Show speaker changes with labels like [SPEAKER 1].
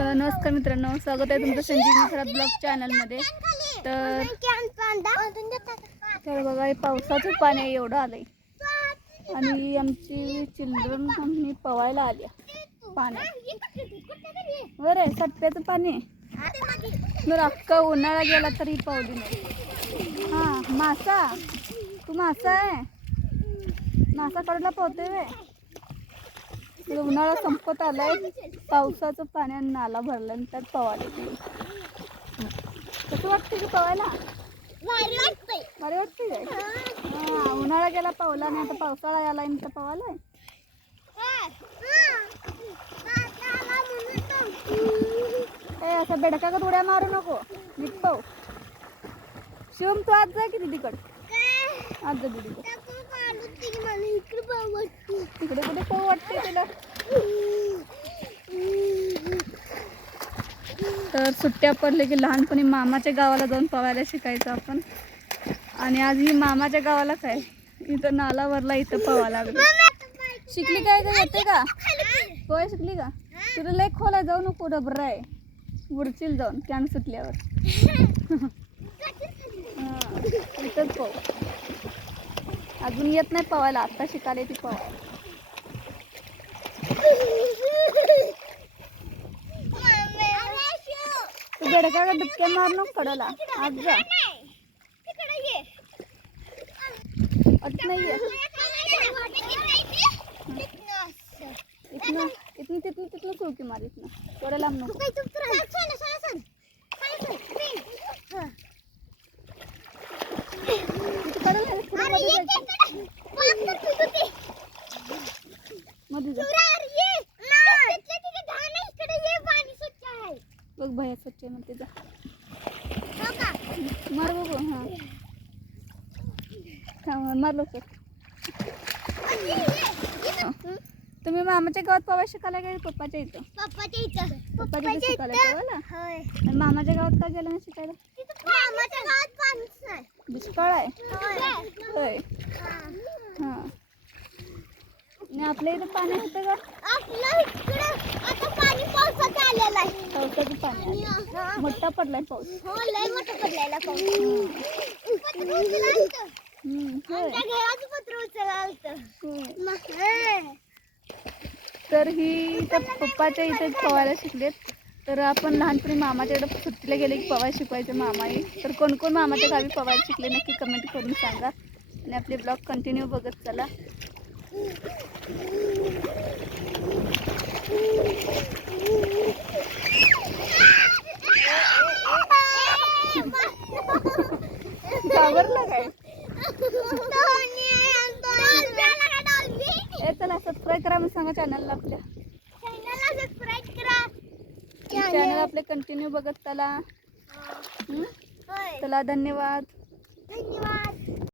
[SPEAKER 1] नमस्कार मित्रांनो स्वागत आहे तुमचं संजीवनी खराब ब्लॉग चॅनलमध्ये. तर तर बघा हे पावसाचं पाणी आहे एवढं आलंय. आणि आमची चिल्ड्रन आम्ही पवायला आल्या पाण्यात. बरं आहे सट्ट्याचं पाणी आहे. बरं अख्खा उन्हाळा गेला तरी पावली नाही हां मासा. तू मासा आहे? मासा कडला पावते वे इकडे उन्हाळा संपत आलाय पावसाचं पाण्याने नाला भरला त्यात पवाले ते कसं वाटतं की पवायला बरे वाटते काय? हा उन्हाळा गेला पावला नाही आता पावसाळा आला आणि तर पवालाय ए असं बेडका का उड्या मारू नको. नीट पाव शिवम तू आज जा किती तिकड. आज जा दीदी तिकडे कुठे पाव वाटते तुला? तर सुट्ट्या पडले की लहानपणी मामाच्या गावाला जाऊन पवायला शिकायचं आपण. आणि आज ही मामाच्या गावालाच आहे. इथं नालावरला इथं पवा लागलं. शिकली काय का येते का? पोय शिकली का? तुला लय खोला जाऊ नको डबर आहे. बुडशील जाऊन कॅन सुटल्यावर. हा, इथंच पाव अजून येत नाही पवायला आत्ता शिकायला ती पवायला. तू गडकाला का डुबक्या मार नको कडला. आज जा. अत नाहीये इथनं इथनं तिथनं तिथनं चौकी मार इथनं. थोडं लांब नको इथं कडल आहे, पुढं मध्ये जायचं. मध्ये जा बघ भया स्वच्छ आहे म्हणते जा. मार बघू हां. थांब, मार लवकर. तुम्ही मामाच्या गावात पवा शिकायला गेले पप्पाच्या इथं?
[SPEAKER 2] पप्पाच्या इथं.
[SPEAKER 1] पप्पाच्या इथं शिकायला
[SPEAKER 2] होय.
[SPEAKER 1] आणि मामाच्या गावात का गेलं नाही शिकायला?
[SPEAKER 2] मामाच्या गावात
[SPEAKER 1] दुष्काळ आहे.
[SPEAKER 2] होय.
[SPEAKER 1] होय. हां. आणि आपल्या इथं पाणी होतं का?
[SPEAKER 2] आपलं इकडं आता पाणी पावसाचं आलेलं आहे
[SPEAKER 1] पावसाचं पाणी आहे. मोठा पडलाय पाऊस
[SPEAKER 2] हो लय मोठं पडलेला पाऊस पत्र उचललं आलतं.
[SPEAKER 1] हम्म, होय
[SPEAKER 2] आमच्या घराचं पत्र उचललं आलतं.
[SPEAKER 1] होय.
[SPEAKER 2] मग, हे.
[SPEAKER 1] तर ही इथं पप्पाच्या इथे पवायला शिकलेत तर आपण लहानपणी मामाच्याकडे सुट्टीला गेले की पवायला शिकवायचं मामा आहे तर कोण कोण मामाच्या गावी पवायला शिकले नक्की कमेंट करून सांगा आणि आपले ब्लॉग कंटिन्यू बघत चला घाबरला काय? चला सबस्क्राईब करा मग सांगा चॅनलला आपल्या. चॅनल आपले कंटिन्यू बघत चला. चला धन्यवाद.
[SPEAKER 2] धन्यवाद.